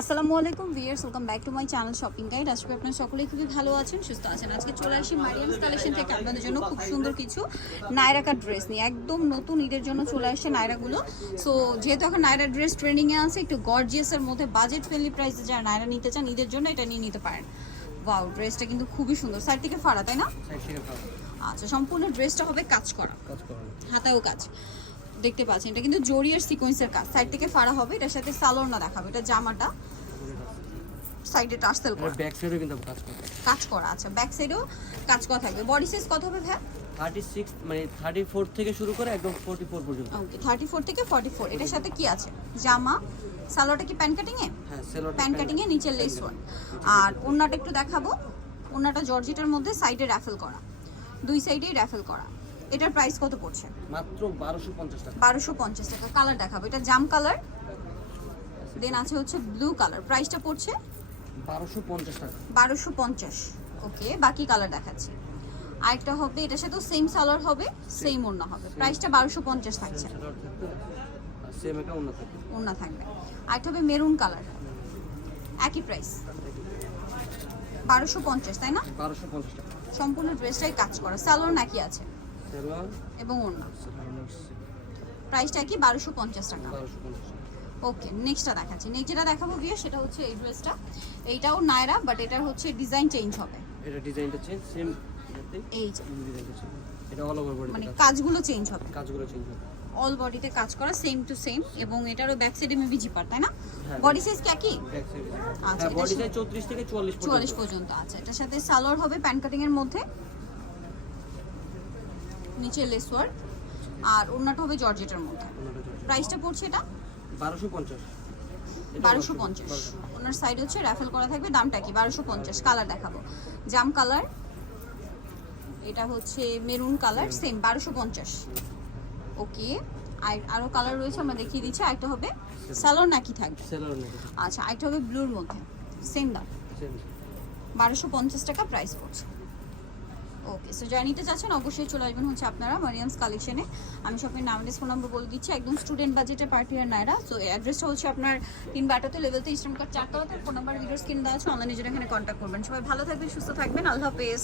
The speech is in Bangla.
আসসালামু আলাইকুম viewers welcome back to my channel shopping guide. আজকে আপনারা সকলেই খুবই ভালো আছেন সুস্থ আছেন। আজকে চলে আসি মারিয়ামস কালেকশন থেকে আপনাদের জন্য খুব সুন্দর কিছু নায়রাকার ড্রেস নিয়ে। একদম নতুন ঈদের জন্য চলে আসছে নায়রাগুলো। সো যেহেতু এখন নায়রা ড্রেস ট্রেন্ডিংয়ে আছে একটু গর্জিয়াসের মধ্যে বাজেট ফ্রেন্ডলি প্রাইসে যারা নায়রা নিতে চান ঈদের জন্য এটা নিয়ে নিতে পারেন। ওয়াও ড্রেসটা কিন্তু খুবই সুন্দর। সাইড থেকে ফাড়া তাই না? আচ্ছা সম্পূর্ণ ড্রেসটা হবে কাজ করা। হাতাও কাজ। দেখতে পাচ্ছেন। এটা কিন্তু জরি আর সিকোয়েন্সের কাজ। সাইড থেকে ফাড়া হবে এটার সাথে সালোয়ার না দেখাবে। এটা জামাটা। সাইডে টার্সেল করা। ব্যাক সাইডেও কিন্তু কাজ করবে কাজ করা আচ্ছা। ব্যাক সাইডেও কাজ করা থাকবে। বডি সাইজ কত হবে ভাই থার্টি সিক্স মানে থার্টি ফোর থেকে শুরু করে একদম ফোর্টি ফোর পর্যন্ত। ওকে থার্টি ফোর থেকে ফর্টি ফোর এটার সাথে কি আছে? জামা। সালোয়ারটা কি প্যান কাটিং এ হ্যাঁ সেলোর প্যান কাটিং এ নিচে লেস ওয়ান আর ওন্নাটা একটু দেখাবো। ওন্নাটা জর্জেটের মধ্যে সাইডে র্যাফেল করা। দুই সাইডেই র্যাফেল করা। এটার প্রাইস কত পড়ছে? মাত্র বারোশো পঞ্চাশ টাকা। বারোশো পঞ্চাশ টাকা। কালার দেখাবো। এটা জাম কালার দেন আছে হচ্ছে ব্লু কালার প্রাইসটা পড়ছে? বারোশো পঞ্চাশ টাকা। বারোশো পঞ্চাশ। ওকে বাকি কালার দেখাচ্ছি। আরেকটা হবে এটার সাথেও সেম সালোয়ার হবে সেম ওড়না হবে। প্রাইসটা বারোশো পঞ্চাশ থাকছে। সেম একটা অন্য থাকবে। ওড়না থাকবে। আরেকটা হবে মেরুন কালার একই প্রাইস বারোশো পঞ্চাশ তাই না? বারোশো পঞ্চাশ টাকা। সম্পূর্ণ ড্রেসটাই কাজ করা। সালোয়ার নাকি আছে। এবং ওড়না প্রাইসটা কি? বারোশো পঞ্চাশ টাকা। ওকে নেক্সটটা দেখাচ্ছি। নেক্সট যেটা দেখাবো গিয়ে সেটা হচ্ছে এই ড্রেসটা। এইটাও নায়রা বাট এটার হচ্ছে ডিজাইন চেঞ্জ হবে। এটা ডিজাইনটা চেঞ্জ সেম এই এটা অল ওভার বডি মানে কাজগুলো চেঞ্জ হবে। কাজগুলো চেঞ্জ হবে। অল বডিতে কাজ করা সেম টু সেম এবং এটারও ব্যাক সাইডে মেবি জিপার তাই না? হ্যাঁ। বডি সাইজ কি একই? আচ্ছা, হ্যাঁ বডি সাইজ থেকে পর্যন্ত। পর্যন্ত আচ্ছা এটার সাথে সালোয়ার হবে প্যান কাটিং এর মধ্যে। নিচে লেস ওয়ার্ক আর ওড়নাটা হবে জর্জেটের মধ্যে। প্রাইসটা পড়ছে এটা? বারোশো পঞ্চাশ। বারোশো পঞ্চাশ। ওনার সাইড হচ্ছে র্যাফেল করা থাকবে দামটা কি? বারোশো পঞ্চাশ কালার দেখাবো। জাম কালার এটা হচ্ছে মেরুন কালার সেম বারোশো পঞ্চাশ। ওকে আর আরও কালার রয়েছে আমরা দেখিয়ে দিচ্ছি আরেকটা হবে স্যালোর নাকি থাকবে? আচ্ছা আরেকটা হবে ব্লুর মধ্যে। সেম দাম। বারোশো পঞ্চাশ টাকা প্রাইস পড়ছে। ওকে সো যারা নিতে চাচ্ছেন অবশ্যই চলে আসবেন হচ্ছে আপনারা মারিয়ামস কালেকশনে আমি শপের নাম ডিসফোন নম্বর বলে দিচ্ছি। একদম স্টুডেন্ট বাজেটের পার্টি আর নাইরা সো অ্যাড্রেসটা হচ্ছে আপনার তিন বাটাতে লেভেলতে ইস্টার্ন কার্ড চারটাতে ফোন নাম্বার ভিডিও স্ক্রিন দেওয়া আছে। অনলাইনে যেটা এখানে কন্ট্যাক্ট করবেন। সবাই ভালো থাকবেন, সুস্থ থাকবেন। আল্লাহ হাফেজ।